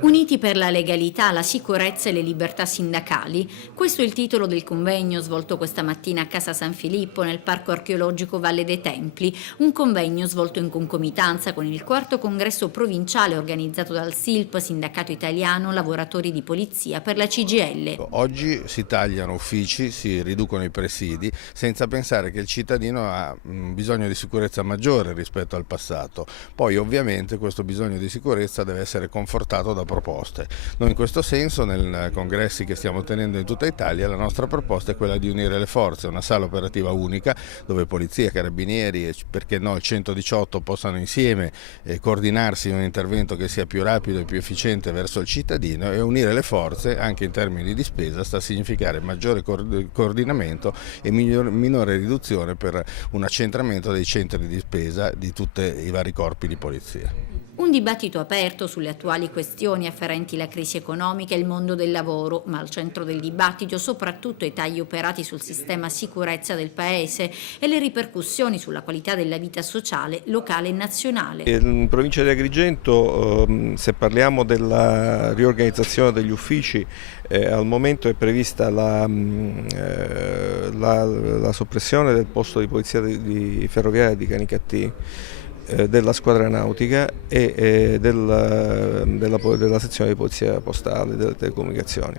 Uniti per la legalità, la sicurezza e le libertà sindacali, questo è il titolo del convegno svolto questa mattina a Casa San Filippo nel Parco Archeologico Valle dei Templi, un convegno svolto in concomitanza con il quarto congresso provinciale organizzato dal SILP, Sindacato Italiano Lavoratori di Polizia, per la CGIL. Oggi si tagliano uffici, si riducono i presidi, senza pensare che il cittadino ha bisogno di sicurezza maggiore rispetto al passato. Poi ovviamente questo bisogno di sicurezza deve essere confortato da proposte. Noi in questo senso, nei congressi che stiamo tenendo in tutta Italia, la nostra proposta è quella di unire le forze, una sala operativa unica dove polizia, carabinieri e perché no il 118 possano insieme coordinarsi in un intervento che sia più rapido e più efficiente verso il cittadino, e unire le forze anche in termini di spesa sta a significare maggiore coordinamento e minore riduzione per un accentramento dei centri di spesa di tutti i vari corpi di polizia. Un dibattito aperto sulle attuali questioni afferenti alla crisi economica e il mondo del lavoro, ma al centro del dibattito soprattutto i tagli operati sul sistema sicurezza del Paese e le ripercussioni sulla qualità della vita sociale, locale e nazionale. In provincia di Agrigento, se parliamo della riorganizzazione degli uffici, al momento è prevista la soppressione del posto di polizia ferroviaria di Canicattì, della squadra nautica e della sezione di polizia postale delle telecomunicazioni.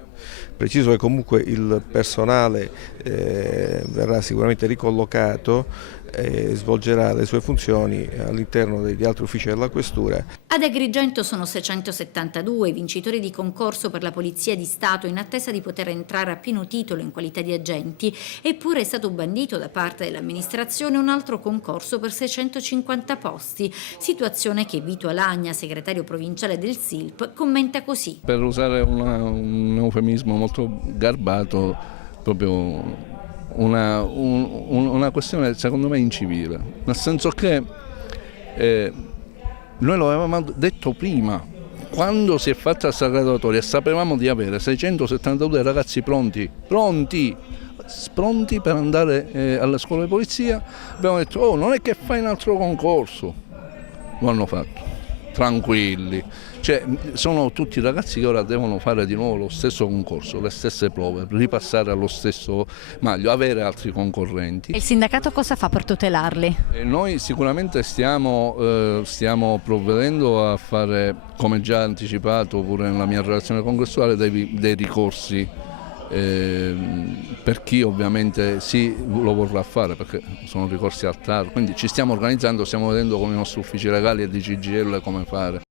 Preciso che comunque il personale verrà sicuramente ricollocato e svolgerà le sue funzioni all'interno degli altri uffici della questura. Ad Agrigento sono 672 i vincitori di concorso per la Polizia di Stato in attesa di poter entrare a pieno titolo in qualità di agenti, eppure è stato bandito da parte dell'amministrazione un altro concorso per 650 posti, situazione che Vito Alagna, segretario provinciale del SILP, commenta così. Per usare un eufemismo molto garbato, proprio una questione secondo me incivile, nel senso che noi lo avevamo detto prima, quando si è fatta questa graduatoria sapevamo di avere 672 ragazzi pronti per andare alle scuole di polizia. Abbiamo detto non è che fai un altro concorso, lo hanno fatto, tranquilli, cioè sono tutti ragazzi che ora devono fare di nuovo lo stesso concorso, le stesse prove, ripassare allo stesso maglio, avere altri concorrenti. E il sindacato cosa fa per tutelarli? Noi sicuramente stiamo provvedendo a fare, come già anticipato pure nella mia relazione congressuale, dei ricorsi per chi ovviamente lo vorrà fare, perché sono ricorsi al TAR, quindi ci stiamo organizzando, stiamo vedendo con i nostri uffici legali e di CGIL come fare.